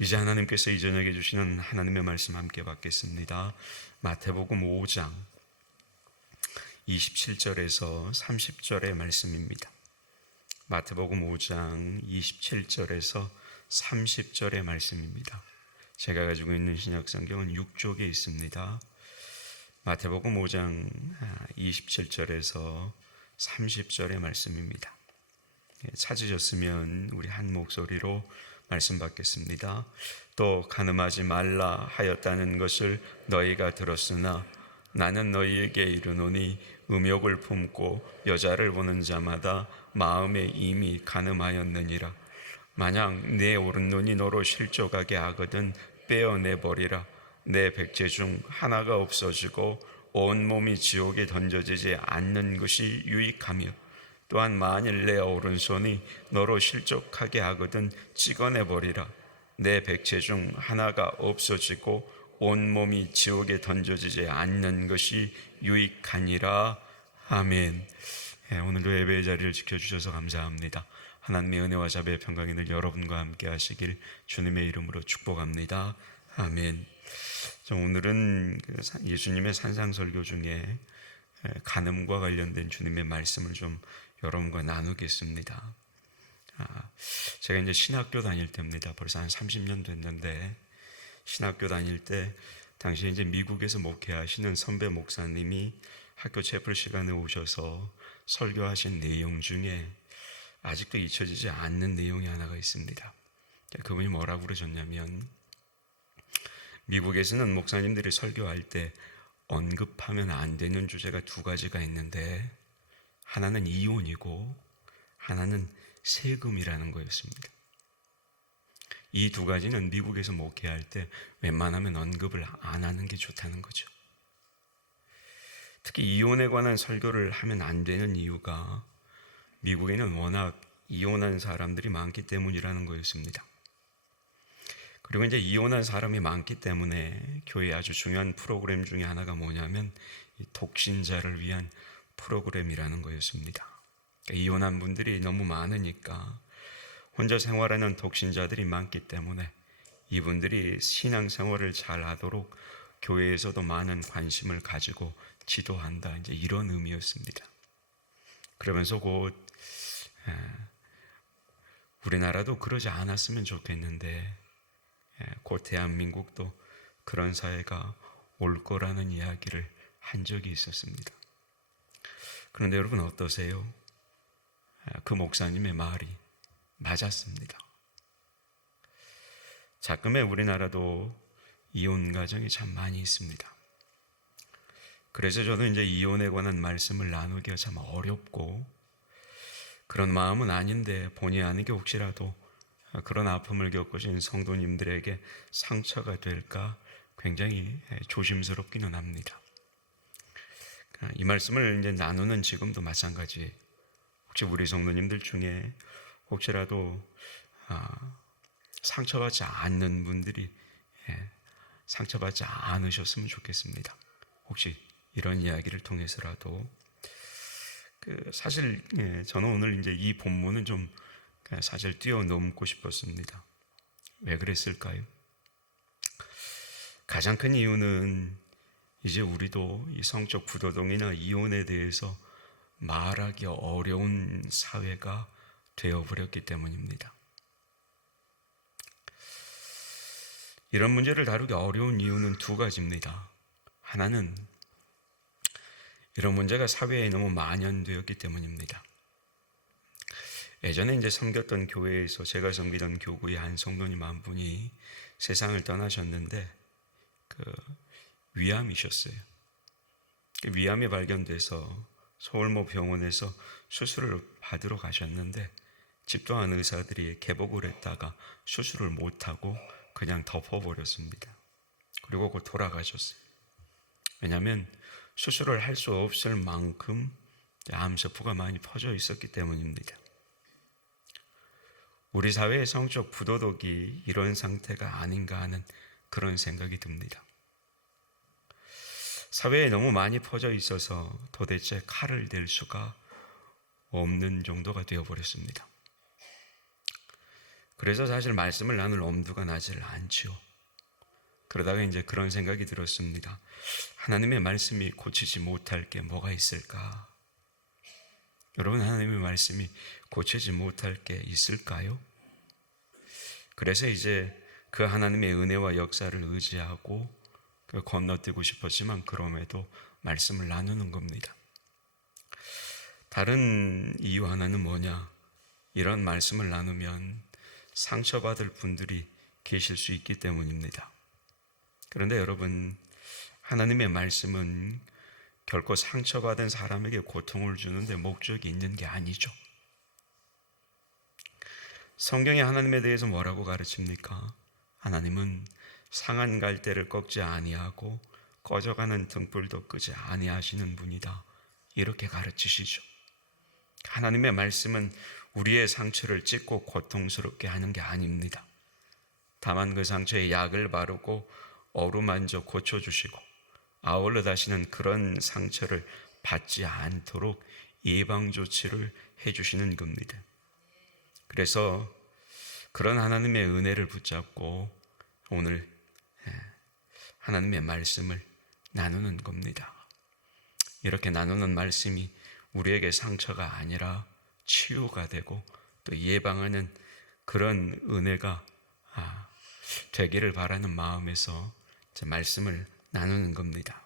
이제 하나님께서 이 저녁에 주시는 하나님의 말씀 함께 받겠습니다. 마태복음 5장 27절에서 30절의 말씀입니다. 마태복음 5장 27절에서 30절의 말씀입니다. 제가 가지고 있는 신약성경은 6쪽에 있습니다. 마태복음 5장 27절에서 30절의 말씀입니다. 찾으셨으면 우리 한 목소리로 말씀 받겠습니다. 또 간음하지 말라 하였다는 것을 너희가 들었으나 나는 너희에게 이르노니 음욕을 품고 여자를 보는 자마다 마음에 이미 간음하였느니라. 만약 내 오른눈이 너로 실족하게 하거든 빼어내 버리라. 내 백제 중 하나가 없어지고 온몸이 지옥에 던져지지 않는 것이 유익하며, 또한 만일 내 오른손이 너로 실족하게 하거든 찍어내 버리라. 내 백제 중 하나가 없어지고 온몸이 지옥에 던져지지 않는 것이 유익하니라. 아멘. 오늘도 예배의 자리를 지켜주셔서 감사합니다. 하나님의 은혜와 자비의 평강이 늘 여러분과 함께 하시길 주님의 이름으로 축복합니다. 아멘. 오늘은 예수님의 산상설교 중에 간음과 관련된 주님의 말씀을 좀 여러분과 나누겠습니다. 제가 이제 신학교 다닐 때입니다. 벌써 한 30년 됐는데, 신학교 다닐 때 당시에 이제 미국에서 목회하시는 선배 목사님이 학교 채플 시간에 오셔서 설교하신 내용 중에 아직도 잊혀지지 않는 내용이 하나가 있습니다. 그분이 뭐라고 그러셨냐면, 미국에서는 목사님들이 설교할 때 언급하면 안 되는 주제가 두 가지가 있는데, 하나는 이혼이고 하나는 세금이라는 거였습니다. 이 두 가지는 미국에서 목회할 때 웬만하면 언급을 안 하는 게 좋다는 거죠. 특히 이혼에 관한 설교를 하면 안 되는 이유가 미국에는 워낙 이혼한 사람들이 많기 때문이라는 거였습니다. 그리고 이제 이혼한 사람이 많기 때문에 교회의 아주 중요한 프로그램 중에 하나가 뭐냐면 이 독신자를 위한 프로그램이라는 거였습니다. 그러니까 이혼한 분들이 너무 많으니까 혼자 생활하는 독신자들이 많기 때문에 이분들이 신앙생활을 잘 하도록 교회에서도 많은 관심을 가지고 지도한다, 이제 이런 의미였습니다. 그러면서 곧 우리나라도 그러지 않았으면 좋겠는데 곧 대한민국도 그런 사회가 올 거라는 이야기를 한 적이 있었습니다. 그런데 여러분 어떠세요? 그 목사님의 말이 맞았습니다. 자금의 우리나라도 이혼 가정이 참 많이 있습니다. 그래서 저는 이제 이혼에 관한 말씀을 나누기가 참 어렵고, 그런 마음은 아닌데 본의 아니게 혹시라도 그런 아픔을 겪으신 성도님들에게 상처가 될까 굉장히 조심스럽기는 합니다. 이 말씀을 이제 나누는 지금도 마찬가지. 혹시 우리 성도님들 중에 혹시라도 상처받지 않는 분들이 상처받지 않으셨으면 좋겠습니다. 혹시 이런 이야기를 통해서라도 사실 저는 오늘 이제 이 본문은 좀 사실 뛰어넘고 싶었습니다. 왜 그랬을까요? 가장 큰 이유는 이제 우리도 이 성적 부도덕이나 이혼에 대해서 말하기 어려운 사회가 되어버렸기 때문입니다. 이런 문제를 다루기 어려운 이유는 두 가지입니다. 하나는 이런 문제가 사회에 너무 만연되었기 때문입니다. 예전에 이제 섬겼던 교회에서 제가 섬기던 교구의 한 성도님 한 분이 세상을 떠나셨는데 위암이셨어요. 위암이 발견돼서 서울모 병원에서 수술을 받으러 가셨는데 집도한 의사들이 개복을 했다가 수술을 못하고 그냥 덮어버렸습니다. 그리고 곧 돌아가셨어요. 왜냐하면 수술을 할 수 없을 만큼 암세포가 많이 퍼져 있었기 때문입니다. 우리 사회의 성적 부도덕이 이런 상태가 아닌가 하는 그런 생각이 듭니다. 사회에 너무 많이 퍼져 있어서 도대체 칼을 댈 수가 없는 정도가 되어버렸습니다. 그래서 사실 말씀을 나눌 엄두가 나질 않죠. 그러다가 이제 그런 생각이 들었습니다. 하나님의 말씀이 고치지 못할 게 뭐가 있을까? 여러분, 하나님의 말씀이 고치지 못할 게 있을까요? 그래서 이제 그 하나님의 은혜와 역사를 의지하고 건너뛰고 싶었지만 그럼에도 말씀을 나누는 겁니다. 다른 이유 하나는 뭐냐? 이런 말씀을 나누면 상처받을 분들이 계실 수 있기 때문입니다. 그런데 여러분, 하나님의 말씀은 결코 상처받은 사람에게 고통을 주는데 목적이 있는 게 아니죠. 성경에 하나님에 대해서 뭐라고 가르칩니까? 하나님은 상한 갈대를 꺾지 아니하고 꺼져가는 등불도 끄지 아니하시는 분이다. 이렇게 가르치시죠. 하나님의 말씀은 우리의 상처를 찢고 고통스럽게 하는 게 아닙니다. 다만 그 상처에 약을 바르고 어루만져 고쳐주시고 아울러 다시는 그런 상처를 받지 않도록 예방조치를 해주시는 겁니다. 그래서 그런 하나님의 은혜를 붙잡고 오늘 하나님의 말씀을 나누는 겁니다. 이렇게 나누는 말씀이 우리에게 상처가 아니라 치유가 되고 또 예방하는 그런 은혜가 되기를 바라는 마음에서 말씀을 나누는 겁니다.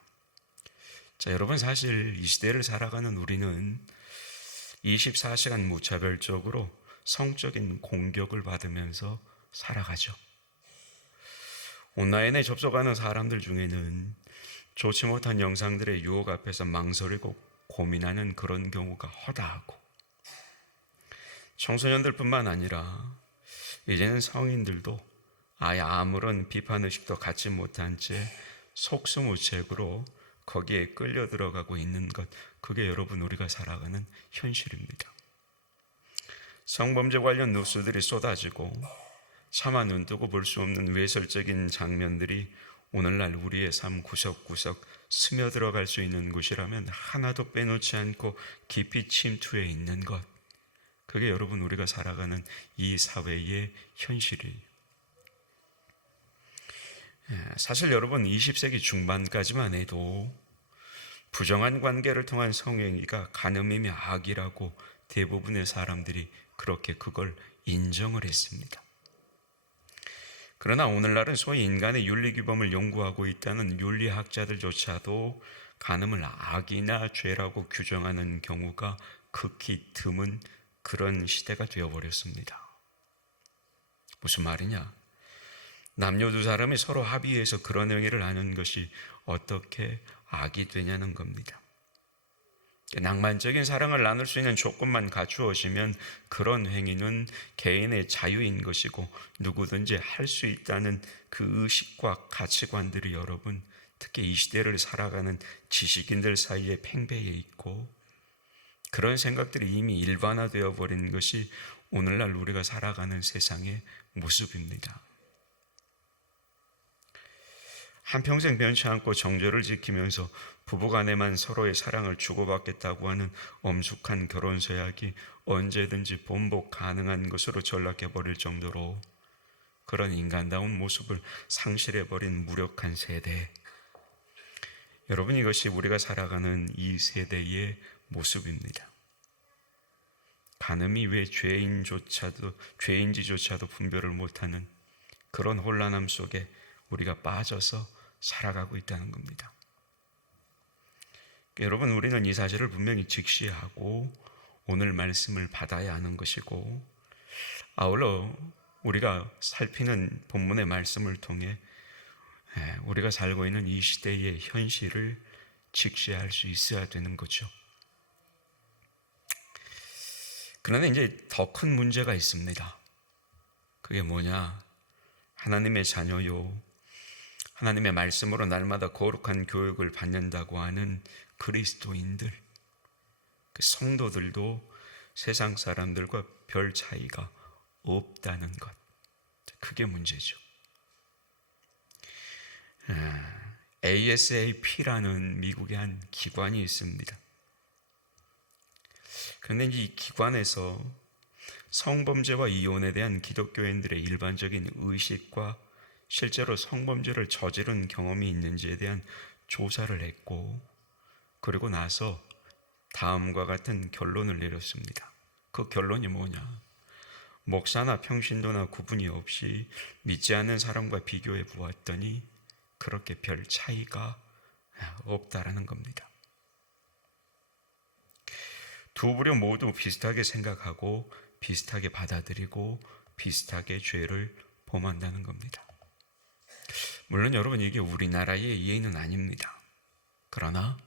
자, 여러분, 사실 이 시대를 살아가는 우리는 24시간 무차별적으로 성적인 공격을 받으면서 살아가죠. 온라인에 접속하는 사람들 중에는 좋지 못한 영상들의 유혹 앞에서 망설이고 고민하는 그런 경우가 허다하고, 청소년들뿐만 아니라 이제는 성인들도 아예 아무런 비판의식도 갖지 못한 채 속수무책으로 거기에 끌려 들어가고 있는 것, 그게 여러분 우리가 살아가는 현실입니다. 성범죄 관련 뉴스들이 쏟아지고 차마 눈뜨고 볼 수 없는 외설적인 장면들이 오늘날 우리의 삶 구석구석 스며들어갈 수 있는 곳이라면 하나도 빼놓지 않고 깊이 침투해 있는 것, 그게 여러분 우리가 살아가는 이 사회의 현실이에요. 사실 여러분 20세기 중반까지만 해도 부정한 관계를 통한 성행위가 간음이며 악이라고 대부분의 사람들이 그렇게 그걸 인정을 했습니다. 그러나 오늘날은 소위 인간의 윤리규범을 연구하고 있다는 윤리학자들조차도 간음을 악이나 죄라고 규정하는 경우가 극히 드문 그런 시대가 되어버렸습니다. 무슨 말이냐? 남녀 두 사람이 서로 합의해서 그런 행위를 하는 것이 어떻게 악이 되냐는 겁니다. 낭만적인 사랑을 나눌 수 있는 조건만 갖추어지면 그런 행위는 개인의 자유인 것이고 누구든지 할 수 있다는 그 의식과 가치관들이 여러분, 특히 이 시대를 살아가는 지식인들 사이에 팽배해 있고, 그런 생각들이 이미 일반화되어 버린 것이 오늘날 우리가 살아가는 세상의 모습입니다. 한평생 변치 않고 정절을 지키면서 부부간에만 서로의 사랑을 주고받겠다고 하는 엄숙한 결혼 서약이 언제든지 번복 가능한 것으로 전락해버릴 정도로 그런 인간다운 모습을 상실해버린 무력한 세대, 여러분, 이것이 우리가 살아가는 이 세대의 모습입니다. 간음이 왜 죄인지조차도 분별을 못하는 그런 혼란함 속에 우리가 빠져서 살아가고 있다는 겁니다. 여러분, 우리는 이 사실을 분명히 직시하고 오늘 말씀을 받아야 하는 것이고, 아울러 우리가 살피는 본문의 말씀을 통해 우리가 살고 있는 이 시대의 현실을 직시할 수 있어야 되는 거죠. 그러나 이제 더 큰 문제가 있습니다. 그게 뭐냐? 하나님의 자녀요, 하나님의 말씀으로 날마다 거룩한 교육을 받는다고 하는 그리스도인들, 그 성도들도 세상 사람들과 별 차이가 없다는 것, 그게 문제죠. ASAP라는 미국의 한 기관이 있습니다. 그런데 이 기관에서 성범죄와 이혼에 대한 기독교인들의 일반적인 의식과 실제로 성범죄를 저지른 경험이 있는지에 대한 조사를 했고, 그리고 나서 다음과 같은 결론을 내렸습니다. 그 결론이 뭐냐? 목사나 평신도나 구분이 없이 믿지 않는 사람과 비교해 보았더니 그렇게 별 차이가 없다라는 겁니다. 두 부류 모두 비슷하게 생각하고 비슷하게 받아들이고 비슷하게 죄를 범한다는 겁니다. 물론 여러분, 이게 우리나라의 예의는 아닙니다. 그러나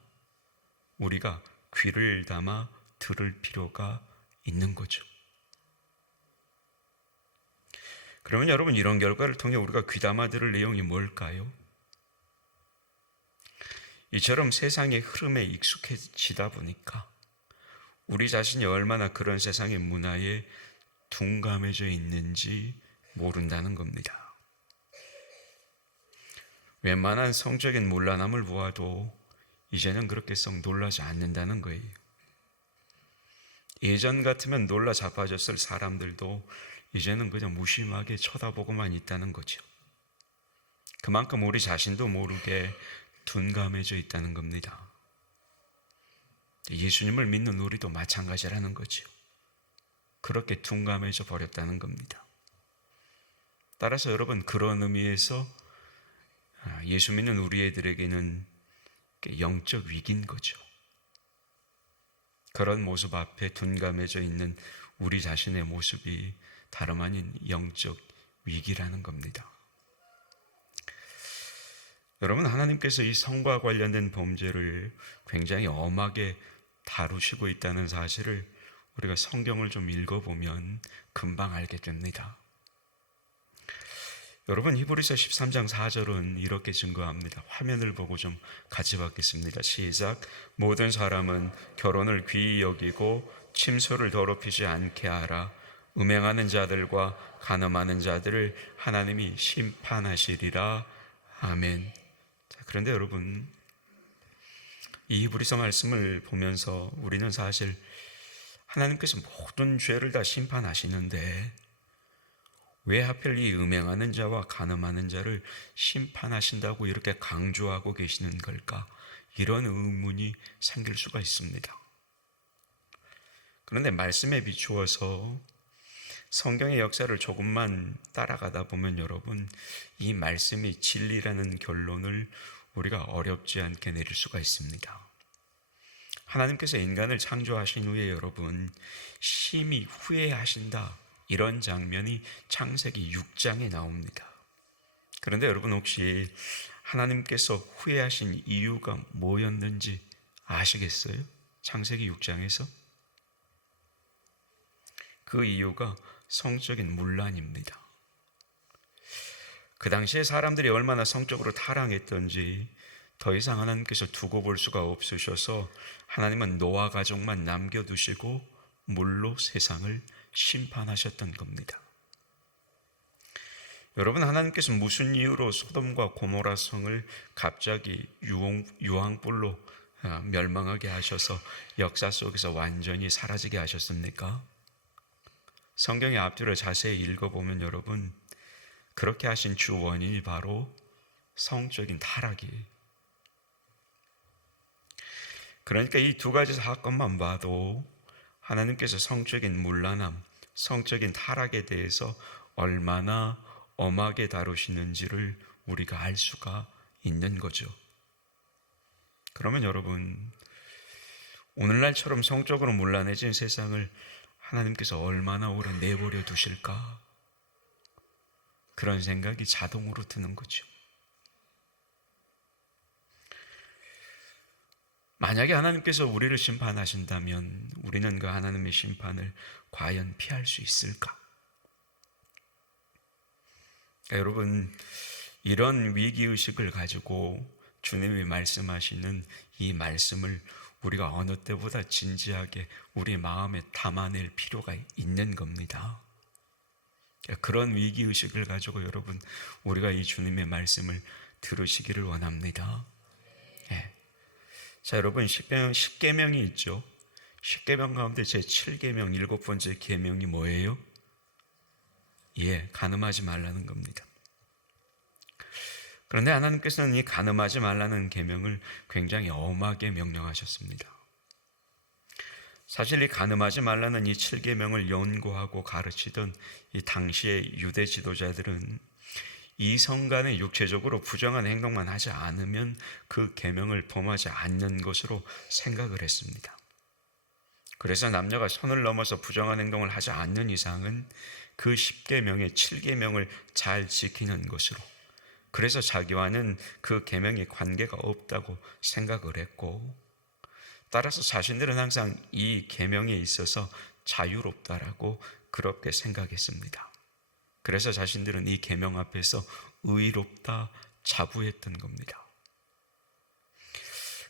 우리가 귀를 담아 들을 필요가 있는 거죠. 그러면 여러분, 이런 결과를 통해 우리가 귀담아 들을 내용이 뭘까요? 이처럼 세상의 흐름에 익숙해지다 보니까 우리 자신이 얼마나 그런 세상의 문화에 둔감해져 있는지 모른다는 겁니다. 웬만한 성적인 문란함을 보아도 이제는 그렇게 썩 놀라지 않는다는 거예요. 예전 같으면 놀라 자빠졌을 사람들도 이제는 그냥 무심하게 쳐다보고만 있다는 거죠. 그만큼 우리 자신도 모르게 둔감해져 있다는 겁니다. 예수님을 믿는 우리도 마찬가지라는 거죠. 그렇게 둔감해져 버렸다는 겁니다. 따라서 여러분, 그런 의미에서 예수 믿는 우리 애들에게는 영적 위기인 거죠. 그런 모습 앞에 둔감해져 있는 우리 자신의 모습이 다름 아닌 영적 위기라는 겁니다. 여러분, 하나님께서 이 성과 관련된 범죄를 굉장히 엄하게 다루시고 있다는 사실을 우리가 성경을 좀 읽어보면 금방 알게 됩니다. 여러분, 히브리서 13장 4절은 이렇게 증거합니다. 화면을 보고 좀 같이 받겠습니다. 시작. 모든 사람은 결혼을 귀히 여기고 침소를 더럽히지 않게 하라. 음행하는 자들과 간음하는 자들을 하나님이 심판하시리라. 아멘. 자, 그런데 여러분, 이 히브리서 말씀을 보면서 우리는 사실 하나님께서 모든 죄를 다 심판하시는데 왜 하필 이 음행하는 자와 간음하는 자를 심판하신다고 이렇게 강조하고 계시는 걸까? 이런 의문이 생길 수가 있습니다. 그런데 말씀에 비추어서 성경의 역사를 조금만 따라가다 보면 여러분, 이 말씀이 진리라는 결론을 우리가 어렵지 않게 내릴 수가 있습니다. 하나님께서 인간을 창조하신 후에 여러분, 심히 후회하신다, 이런 장면이 창세기 6장에 나옵니다. 그런데 여러분, 혹시 하나님께서 후회하신 이유가 뭐였는지 아시겠어요? 창세기 6장에서 그 이유가 성적인 문란입니다. 그 당시에 사람들이 얼마나 성적으로 타락했던지 더 이상 하나님께서 두고 볼 수가 없으셔서 하나님은 노아 가족만 남겨두시고 물로 세상을 심판하셨던 겁니다. 여러분, 하나님께서 무슨 이유로 소돔과 고모라 성을 갑자기 유황불로 멸망하게 하셔서 역사 속에서 완전히 사라지게 하셨습니까? 성경의 앞뒤를 자세히 읽어보면 여러분, 그렇게 하신 주 원인이 바로 성적인 타락이에요. 그러니까 이 두 가지 사건만 봐도 하나님께서 성적인 문란함, 성적인 타락에 대해서 얼마나 엄하게 다루시는지를 우리가 알 수가 있는 거죠. 그러면 여러분, 오늘날처럼 성적으로 문란해진 세상을 하나님께서 얼마나 오래 내버려 두실까? 그런 생각이 자동으로 드는 거죠. 만약에 하나님께서 우리를 심판하신다면 우리는 그 하나님의 심판을 과연 피할 수 있을까? 여러분, 이런 위기의식을 가지고 주님이 말씀하시는 이 말씀을 우리가 어느 때보다 진지하게 우리 마음에 담아낼 필요가 있는 겁니다. 그런 위기의식을 가지고 여러분, 우리가 이 주님의 말씀을 들으시기를 원합니다. 자, 여러분, 십계명이 있죠. 십계명 가운데 제7계명 7번째 계명이 뭐예요? 간음하지 말라는 겁니다. 그런데 하나님께서는 이 간음하지 말라는 계명을 굉장히 엄하게 명령하셨습니다. 사실 이 간음하지 말라는 이 7계명을 연구하고 가르치던 이 당시의 유대 지도자들은 이성 간에 육체적으로 부정한 행동만 하지 않으면 그 계명을 범하지 않는 것으로 생각을 했습니다. 그래서 남녀가 선을 넘어서 부정한 행동을 하지 않는 이상은 그 10계명의 7계명을 잘 지키는 것으로, 그래서 자기와는 그 계명이 관계가 없다고 생각을 했고, 따라서 자신들은 항상 이 계명에 있어서 자유롭다라고 그렇게 생각했습니다. 그래서 자신들은 이 계명 앞에서 의롭다 자부했던 겁니다.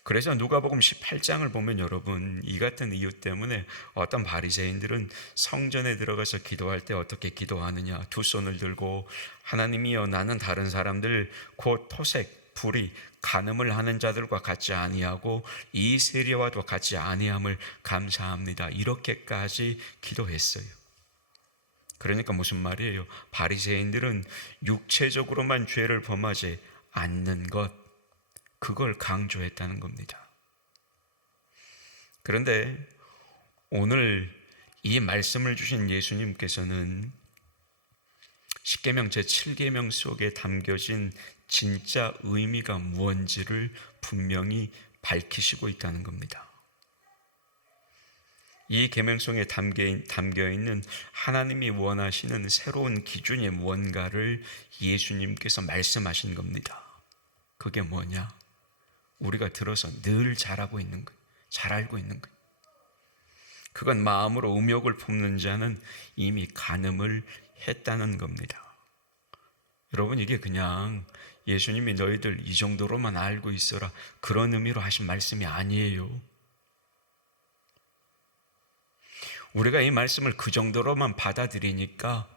그래서 누가복음 18장을 보면 여러분, 이 같은 이유 때문에 어떤 바리새인들은 성전에 들어가서 기도할 때 어떻게 기도하느냐, 두 손을 들고 하나님이여 나는 다른 사람들 곧 토색, 불의, 간음을 하는 자들과 같지 아니하고 이 세리와도 같지 아니함을 감사합니다, 이렇게까지 기도했어요. 그러니까 무슨 말이에요? 바리새인들은 육체적으로만 죄를 범하지 않는 것, 그걸 강조했다는 겁니다. 그런데 오늘 이 말씀을 주신 예수님께서는 십계명 제7계명 속에 담겨진 진짜 의미가 무엇인지를 분명히 밝히시고 있다는 겁니다. 이 계명성에 담겨있는 하나님이 원하시는 새로운 기준이 무언가를 예수님께서 말씀하신 겁니다. 그게 뭐냐? 우리가 들어서 늘 잘 알고 있는 거예요. 그건 마음으로 음욕을 품는 자는 이미 간음을 했다는 겁니다. 여러분, 이게 그냥 예수님이 너희들 이 정도로만 알고 있어라, 그런 의미로 하신 말씀이 아니에요. 우리가 이 말씀을 그 정도로만 받아들이니까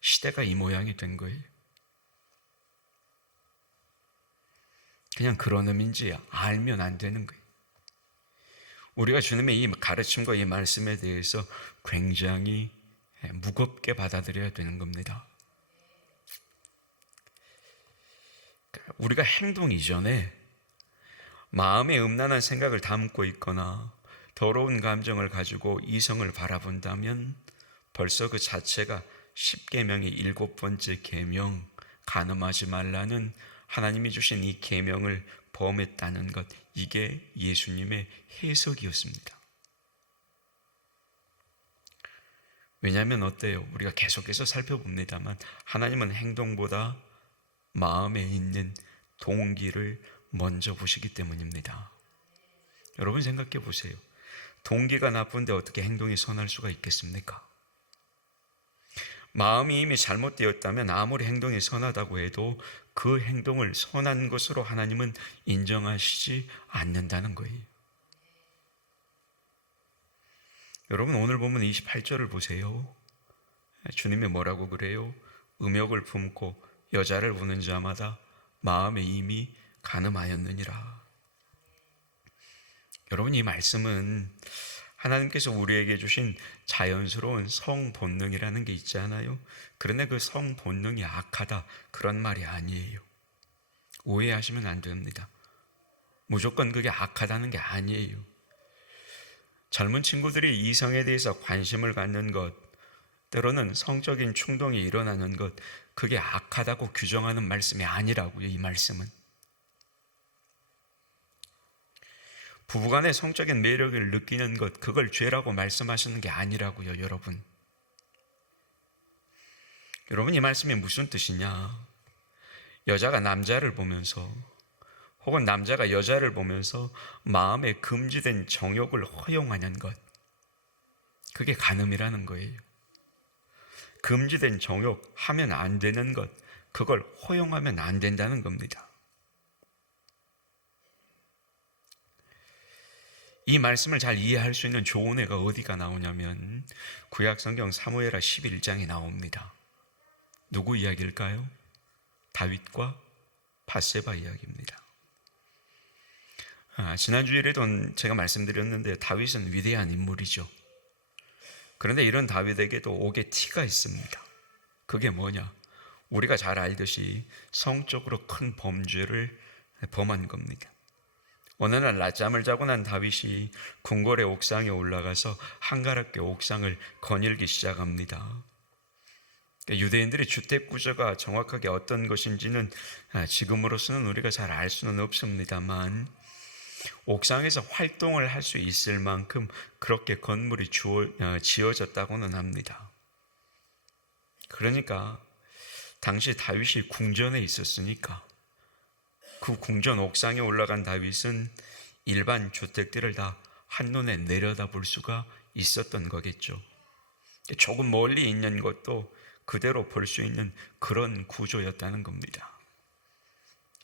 시대가 이 모양이 된 거예요. 그냥 그런 의미인지 알면 안 되는 거예요. 우리가 주님의 이 가르침과 이 말씀에 대해서 굉장히 무겁게 받아들여야 되는 겁니다. 우리가 행동 이전에 마음에 음란한 생각을 담고 있거나 더러운 감정을 가지고 이성을 바라본다면 벌써 그 자체가 10계명의 7번째 계명, 간음하지 말라는 하나님이 주신 이 계명을 범했다는 것, 이게 예수님의 해석이었습니다. 왜냐하면 어때요? 우리가 계속해서 살펴봅니다만 하나님은 행동보다 마음에 있는 동기를 먼저 보시기 때문입니다. 여러분 생각해 보세요. 동기가 나쁜데 어떻게 행동이 선할 수가 있겠습니까? 마음이 이미 잘못되었다면 아무리 행동이 선하다고 해도 그 행동을 선한 것으로 하나님은 인정하시지 않는다는 거예요. 여러분 오늘 보면 28절을 보세요. 주님이 뭐라고 그래요? 음욕을 품고 여자를 보는 자마다 마음에 이미 간음하였느니라. 여러분 이 말씀은 하나님께서 우리에게 주신 자연스러운 성본능이라는 게 있잖아요. 그런데 그 성본능이 악하다, 그런 말이 아니에요. 오해하시면 안 됩니다. 무조건 그게 악하다는 게 아니에요. 젊은 친구들이 이성에 대해서 관심을 갖는 것, 때로는 성적인 충동이 일어나는 것, 그게 악하다고 규정하는 말씀이 아니라고요. 이 말씀은 부부간의 성적인 매력을 느끼는 것, 그걸 죄라고 말씀하시는 게 아니라고요. 여러분 이 말씀이 무슨 뜻이냐? 여자가 남자를 보면서 혹은 남자가 여자를 보면서 마음에 금지된 정욕을 허용하는 것, 그게 간음이라는 거예요. 금지된 정욕, 하면 안 되는 것, 그걸 허용하면 안 된다는 겁니다. 이 말씀을 잘 이해할 수 있는 좋은 애가 어디가 나오냐면 구약성경 사무엘하 11장에 나옵니다. 누구 이야기일까요? 다윗과 밧세바 이야기입니다. 지난 주일에도 제가 말씀드렸는데 다윗은 위대한 인물이죠. 그런데 이런 다윗에게도 옥의 티가 있습니다. 그게 뭐냐? 우리가 잘 알듯이 성적으로 큰 범죄를 범한 겁니다. 어느 날 낮잠을 자고 난 다윗이 궁궐의 옥상에 올라가서 한가롭게 옥상을 거닐기 시작합니다. 유대인들의 주택 구조가 정확하게 어떤 것인지는 지금으로서는 우리가 잘 알 수는 없습니다만 옥상에서 활동을 할 수 있을 만큼 그렇게 건물이 지어졌다고는 합니다. 그러니까 당시 다윗이 궁전에 있었으니까 그 궁전 옥상에 올라간 다윗은 일반 주택들을 다 한눈에 내려다볼 수가 있었던 거겠죠. 조금 멀리 있는 것도 그대로 볼 수 있는 그런 구조였다는 겁니다.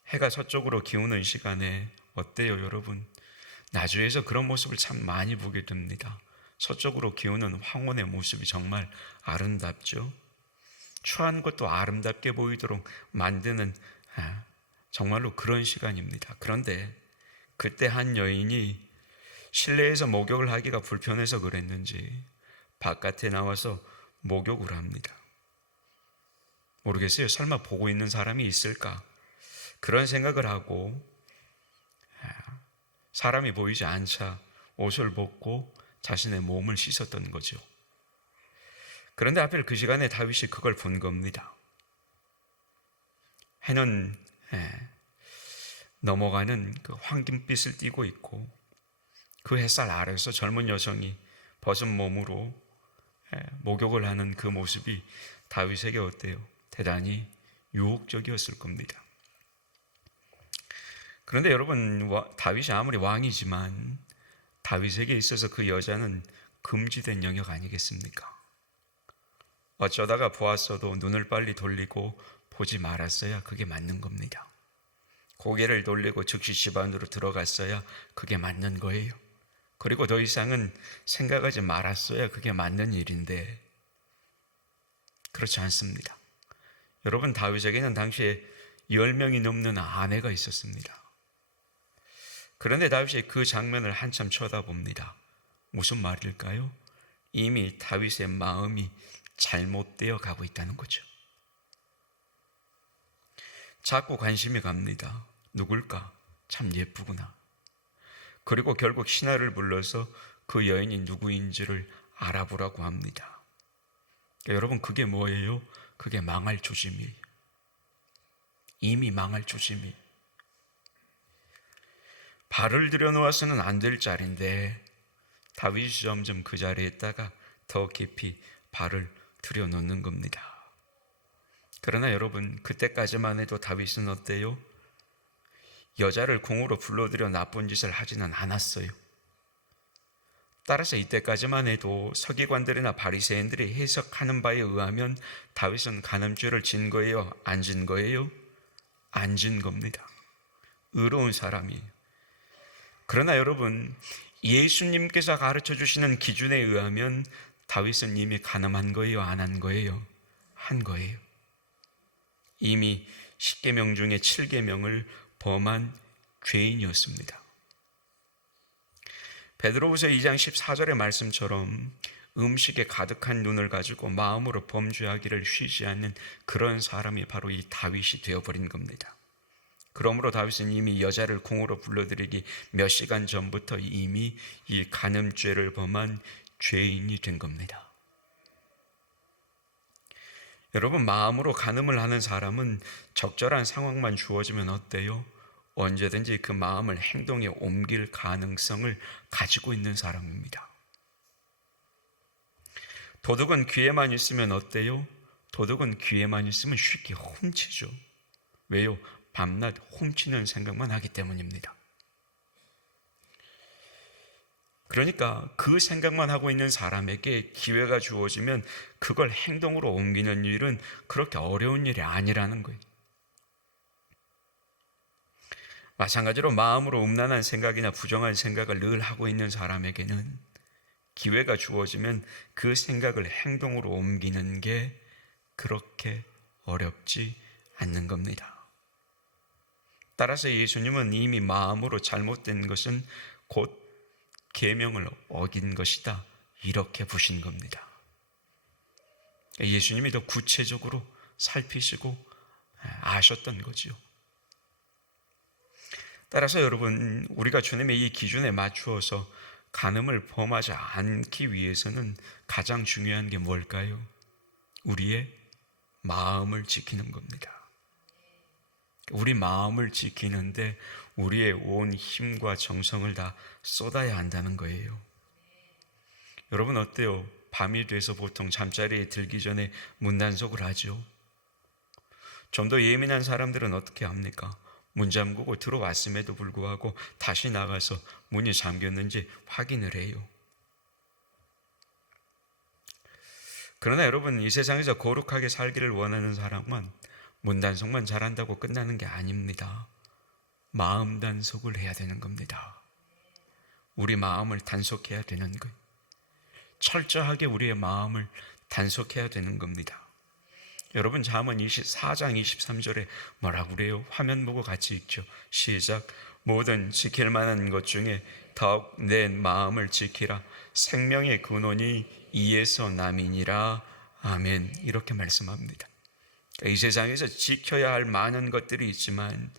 해가 서쪽으로 기우는 시간에 어때요, 여러분? 나주에서 그런 모습을 참 많이 보게 됩니다. 서쪽으로 기우는 황혼의 모습이 정말 아름답죠. 추한 것도 아름답게 보이도록 만드는 정말로 그런 시간입니다. 그런데 그때 한 여인이 실내에서 목욕을 하기가 불편해서 그랬는지 바깥에 나와서 목욕을 합니다. 모르겠어요. 설마 보고 있는 사람이 있을까? 그런 생각을 하고 사람이 보이지 않자 옷을 벗고 자신의 몸을 씻었던 거죠. 그런데 하필 그 시간에 다윗이 그걸 본 겁니다. 해는 넘어가는 그 황금빛을 띠고 있고 그 햇살 아래서 젊은 여성이 벗은 몸으로 목욕을 하는 그 모습이 다윗에게 어때요? 대단히 유혹적이었을 겁니다. 그런데 여러분, 다윗이 아무리 왕이지만 다윗에게 있어서 그 여자는 금지된 영역 아니겠습니까? 어쩌다가 보았어도 눈을 빨리 돌리고 보지 말았어야 그게 맞는 겁니다. 고개를 돌리고 즉시 집 안으로 들어갔어야 그게 맞는 거예요. 그리고 더 이상은 생각하지 말았어야 그게 맞는 일인데 그렇지 않습니다. 여러분, 다윗에게는 당시에 10명이 넘는 아내가 있었습니다. 그런데 다윗이 그 장면을 한참 쳐다봅니다. 무슨 말일까요? 이미 다윗의 마음이 잘못되어 가고 있다는 거죠. 자꾸 관심이 갑니다. 누굴까? 참 예쁘구나. 그리고 결국 신하를 불러서 그 여인이 누구인지를 알아보라고 합니다. 여러분, 그게 뭐예요? 그게 망할 조짐이에요. 이미 망할 조짐이에요. 발을 들여놓아서는 안 될 자리인데 다윗이 점점 그 자리에 있다가 더 깊이 발을 들여놓는 겁니다. 그러나 여러분, 그때까지만 해도 다윗은 어때요? 여자를 궁으로 불러들여 나쁜 짓을 하지는 않았어요. 따라서 이때까지만 해도 서기관들이나 바리새인들이 해석하는 바에 의하면 다윗은 간음죄를 진 거예요? 안 진 거예요? 안 진 겁니다. 의로운 사람이에요. 그러나 여러분, 예수님께서 가르쳐 주시는 기준에 의하면 다윗은 이미 간음한 거예요? 안 한 거예요? 한 거예요. 이미 10계명 중에 7계명을 범한 죄인이었습니다. 베드로후서 2장 14절의 말씀처럼 음식에 가득한 눈을 가지고 마음으로 범죄하기를 쉬지 않는 그런 사람이 바로 이 다윗이 되어버린 겁니다. 그러므로 다윗은 이미 여자를 궁으로 불러들이기 몇 시간 전부터 이미 이 간음죄를 범한 죄인이 된 겁니다. 여러분, 마음으로 간음을 하는 사람은 적절한 상황만 주어지면 어때요? 언제든지 그 마음을 행동에 옮길 가능성을 가지고 있는 사람입니다. 도둑은 귀에만 있으면 어때요? 도둑은 귀에만 있으면 쉽게 훔치죠. 왜요? 밤낮 훔치는 생각만 하기 때문입니다. 그러니까 그 생각만 하고 있는 사람에게 기회가 주어지면 그걸 행동으로 옮기는 일은 그렇게 어려운 일이 아니라는 거예요. 마찬가지로 마음으로 음란한 생각이나 부정한 생각을 늘 하고 있는 사람에게는 기회가 주어지면 그 생각을 행동으로 옮기는 게 그렇게 어렵지 않는 겁니다. 따라서 예수님은 이미 마음으로 잘못된 것은 곧 계명을 어긴 것이다, 이렇게 보신 겁니다. 예수님이 더 구체적으로 살피시고 아셨던 거지요. 따라서 여러분, 우리가 주님의 이 기준에 맞추어서 간음을 범하지 않기 위해서는 가장 중요한 게 뭘까요? 우리의 마음을 지키는 겁니다. 우리 마음을 지키는데 우리의 온 힘과 정성을 다 쏟아야 한다는 거예요. 여러분 어때요? 밤이 돼서 보통 잠자리에 들기 전에 문단속을 하죠. 좀 더 예민한 사람들은 어떻게 합니까? 문 잠그고 들어왔음에도 불구하고 다시 나가서 문이 잠겼는지 확인을 해요. 그러나 여러분, 이 세상에서 거룩하게 살기를 원하는 사람은 문 단속만 잘한다고 끝나는 게 아닙니다. 마음 단속을 해야 되는 겁니다. 우리 마음을 단속해야 되는 거예요. 철저하게 우리의 마음을 단속해야 되는 겁니다. 여러분, 잠언 24장 23절에 뭐라고 그래요? 화면 보고 같이 읽죠. 시작. 모든 지킬 만한 것 중에 더욱 내 마음을 지키라. 생명의 근원이 이에서 남이니라. 아멘. 이렇게 말씀합니다. 이 세상에서 지켜야 할 많은 것들이 있지만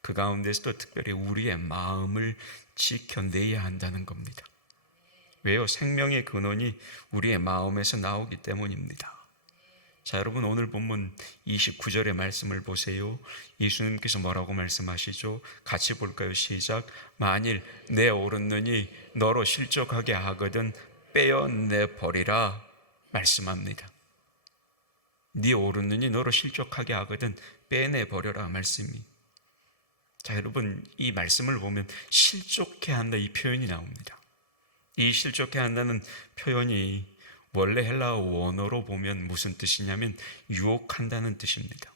그 가운데서도 특별히 우리의 마음을 지켜내야 한다는 겁니다. 왜요? 생명의 근원이 우리의 마음에서 나오기 때문입니다. 자, 여러분, 오늘 본문 29절의 말씀을 보세요. 예수님께서 뭐라고 말씀하시죠? 같이 볼까요? 시작. 만일 내 오른눈이 너로 실족하게 하거든 빼어내 버리라 말씀합니다. 네 오른눈이 너로 실족하게 하거든 빼내 버려라 말씀이. 자, 여러분, 이 말씀을 보면 실족해 한다, 이 표현이 나옵니다. 이 실족해 한다는 표현이 원래 헬라어 원어로 보면 무슨 뜻이냐면 유혹한다는 뜻입니다.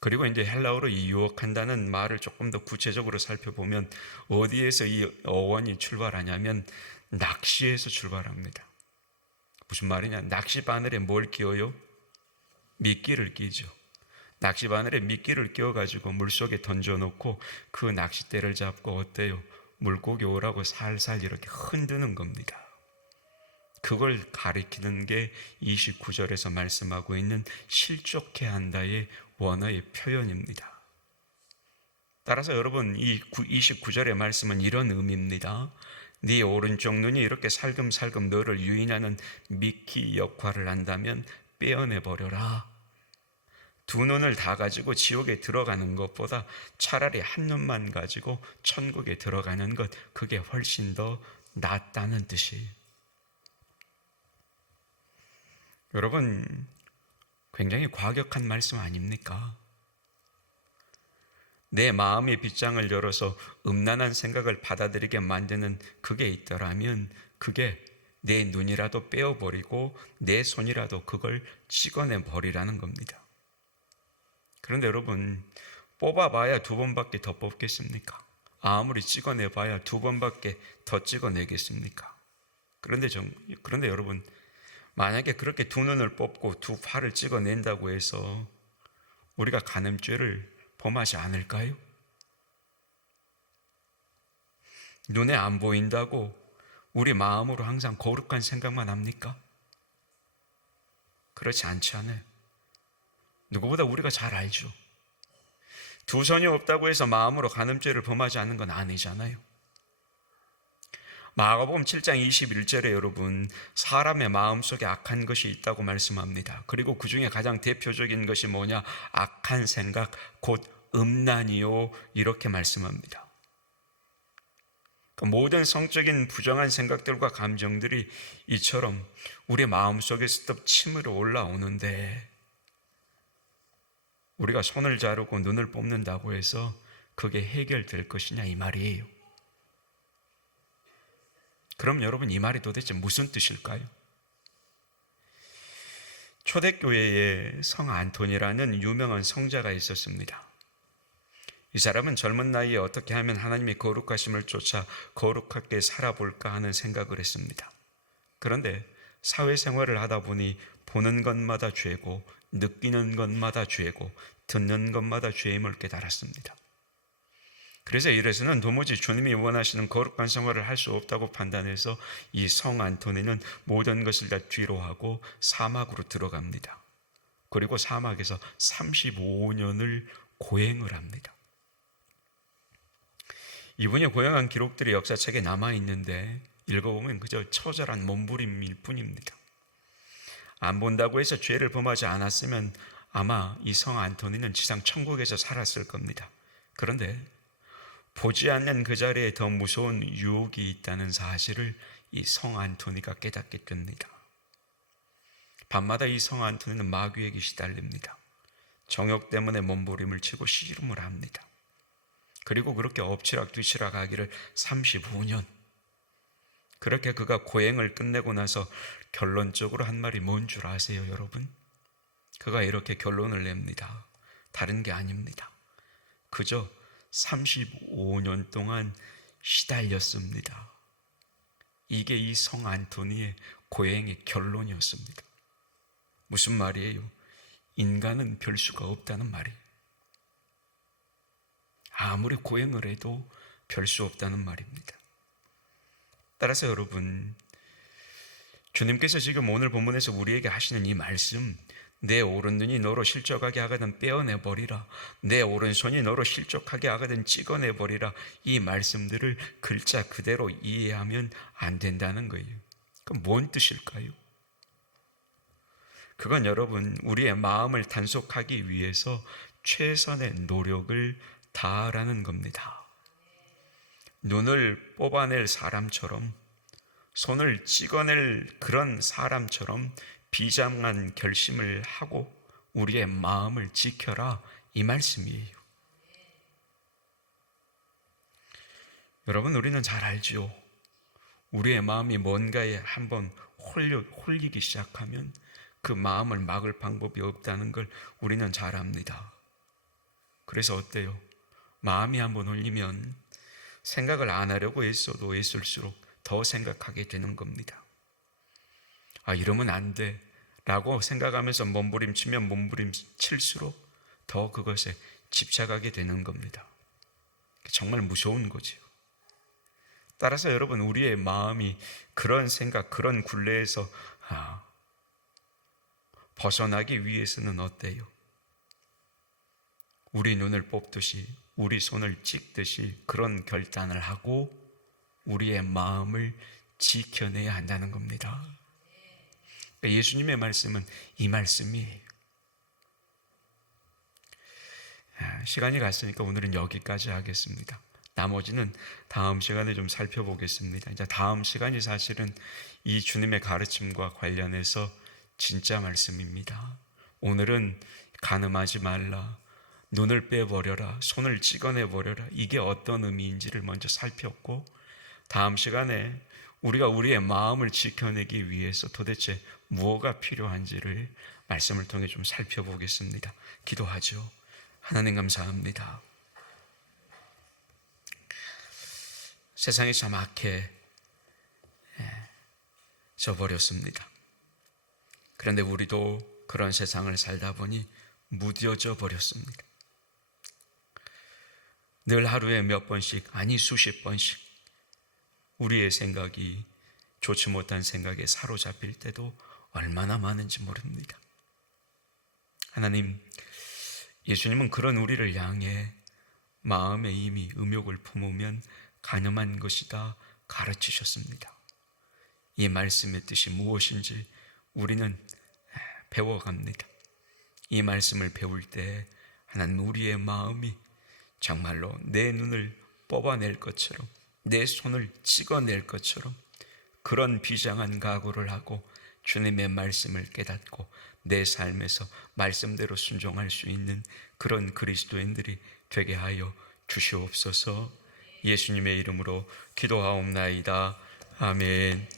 그리고 이제 헬라어로 이 유혹한다는 말을 조금 더 구체적으로 살펴보면 어디에서 이 어원이 출발하냐면 낚시에서 출발합니다. 무슨 말이냐? 낚시 바늘에 뭘 끼워요? 미끼를 끼죠. 낚시 바늘에 미끼를 끼워가지고 물속에 던져놓고 그 낚싯대를 잡고 어때요? 물고기 오라고 살살 이렇게 흔드는 겁니다. 그걸 가리키는 게 29절에서 말씀하고 있는 실족해 한다의 원어의 표현입니다. 따라서 여러분, 이 29절의 말씀은 이런 의미입니다. 네 오른쪽 눈이 이렇게 살금살금 너를 유인하는 미끼 역할을 한다면 빼어내버려라. 두 눈을 다 가지고 지옥에 들어가는 것보다 차라리 한 눈만 가지고 천국에 들어가는 것, 그게 훨씬 더 낫다는 뜻이에요. 여러분, 굉장히 과격한 말씀 아닙니까? 내 마음의 빗장을 열어서 음란한 생각을 받아들이게 만드는 그게 있더라면 그게 내 눈이라도 빼어버리고 내 손이라도 그걸 찍어내 버리라는 겁니다. 그런데 여러분, 뽑아봐야 두 번밖에 더 뽑겠습니까? 아무리 찍어내봐야 두 번밖에 더 찍어내겠습니까? 그런데 여러분, 만약에 그렇게 두 눈을 뽑고 두 팔을 찍어낸다고 해서 우리가 간음죄를 범하지 않을까요? 눈에 안 보인다고 우리 마음으로 항상 거룩한 생각만 합니까? 그렇지 않지 않아요. 누구보다 우리가 잘 알죠. 두 손이 없다고 해서 마음으로 간음죄를 범하지 않는 건 아니잖아요. 마가복음 7장 21절에 여러분, 사람의 마음속에 악한 것이 있다고 말씀합니다. 그리고 그 중에 가장 대표적인 것이 뭐냐? 악한 생각, 곧 음란이요, 이렇게 말씀합니다. 모든 성적인 부정한 생각들과 감정들이 이처럼 우리 마음속에서 치밀어 올라오는데 우리가 손을 자르고 눈을 뽑는다고 해서 그게 해결될 것이냐, 이 말이에요. 그럼 여러분, 이 말이 도대체 무슨 뜻일까요? 초대교회에 성 안토니라는 유명한 성자가 있었습니다. 이 사람은 젊은 나이에 어떻게 하면 하나님의 거룩하심을 쫓아 거룩하게 살아볼까 하는 생각을 했습니다. 그런데 사회생활을 하다 보니 보는 것마다 죄고 느끼는 것마다 죄고 듣는 것마다 죄임을 깨달았습니다. 그래서 이래서는 도무지 주님이 원하시는 거룩한 생활을 할 수 없다고 판단해서 이 성 안토니는 모든 것을 다 뒤로 하고 사막으로 들어갑니다. 그리고 사막에서 35년을 고행을 합니다. 이분이 고행한 기록들이 역사책에 남아있는데 읽어보면 그저 처절한 몸부림일 뿐입니다. 안 본다고 해서 죄를 범하지 않았으면 아마 이 성 안토니는 지상 천국에서 살았을 겁니다. 그런데 보지 않는 그 자리에 더 무서운 유혹이 있다는 사실을 이 성 안토니가 깨닫게 됩니다. 밤마다 이 성 안토니는 마귀에게 시달립니다. 정욕 때문에 몸부림을 치고 씨름을 합니다. 그리고 그렇게 엎치락 뒤치락 하기를 35년. 그렇게 그가 고행을 끝내고 나서 결론적으로 한 말이 뭔 줄 아세요, 여러분? 그가 이렇게 결론을 냅니다. 다른 게 아닙니다. 그저 35년 동안 시달렸습니다. 이게 이 성 안토니의 고행의 결론이었습니다. 무슨 말이에요? 인간은 별 수가 없다는 말이에요. 아무리 고행을 해도 별 수 없다는 말입니다. 따라서 여러분, 주님께서 지금 오늘 본문에서 우리에게 하시는 이 말씀, 내 오른눈이 너로 실족하게 하거든 떼어내버리라, 내 오른손이 너로 실족하게 하거든 찍어내버리라, 이 말씀들을 글자 그대로 이해하면 안 된다는 거예요. 그럼 뭔 뜻일까요? 그건 여러분, 우리의 마음을 단속하기 위해서 최선의 노력을 다하라는 겁니다. 눈을 뽑아낼 사람처럼, 손을 찍어낼 그런 사람처럼 비장한 결심을 하고 우리의 마음을 지켜라, 이 말씀이에요. 여러분, 우리는 잘 알죠. 우리의 마음이 뭔가에 한번 홀리기 시작하면 그 마음을 막을 방법이 없다는 걸 우리는 잘 압니다. 그래서 어때요? 마음이 한번 홀리면 생각을 안 하려고 애써도 애쓸수록 더 생각하게 되는 겁니다. 아, 이러면 안 돼 라고 생각하면서 몸부림치면 몸부림칠수록 더 그것에 집착하게 되는 겁니다. 정말 무서운 거죠. 따라서 여러분, 우리의 마음이 그런 생각, 그런 굴레에서 벗어나기 위해서는 어때요? 우리 눈을 뽑듯이, 우리 손을 찍듯이 그런 결단을 하고 우리의 마음을 지켜내야 한다는 겁니다. 예수님의 말씀은 이 말씀이에요. 시간이 갔으니까 오늘은 여기까지 하겠습니다. 나머지는 다음 시간에 좀 살펴보겠습니다. 이제 다음 시간이 사실은 이 주님의 가르침과 관련해서 진짜 말씀입니다. 오늘은 간음하지 말라, 눈을 빼버려라, 손을 찍어내버려라, 이게 어떤 의미인지를 먼저 살폈고, 다음 시간에 우리가 우리의 마음을 지켜내기 위해서 도대체 무엇가 필요한지를 말씀을 통해 좀 살펴보겠습니다. 기도하죠. 하나님, 감사합니다. 세상이 참 악해져 버렸습니다. 그런데 우리도 그런 세상을 살다 보니 무뎌져 버렸습니다. 늘 하루에 몇 번씩, 아니 수십 번씩 우리의 생각이 좋지 못한 생각에 사로잡힐 때도 얼마나 많은지 모릅니다. 하나님, 예수님은 그런 우리를 향해 마음에 이미 음욕을 품으면 간음한 것이다 가르치셨습니다. 이 말씀의 뜻이 무엇인지 우리는 배워갑니다. 이 말씀을 배울 때 하나님, 우리의 마음이 정말로 내 눈을 뽑아낼 것처럼, 내 손을 찍어낼 것처럼 그런 비장한 각오를 하고 주님의 말씀을 깨닫고 내 삶에서 말씀대로 순종할 수 있는 그런 그리스도인들이 되게 하여 주시옵소서. 예수님의 이름으로 기도하옵나이다. 아멘.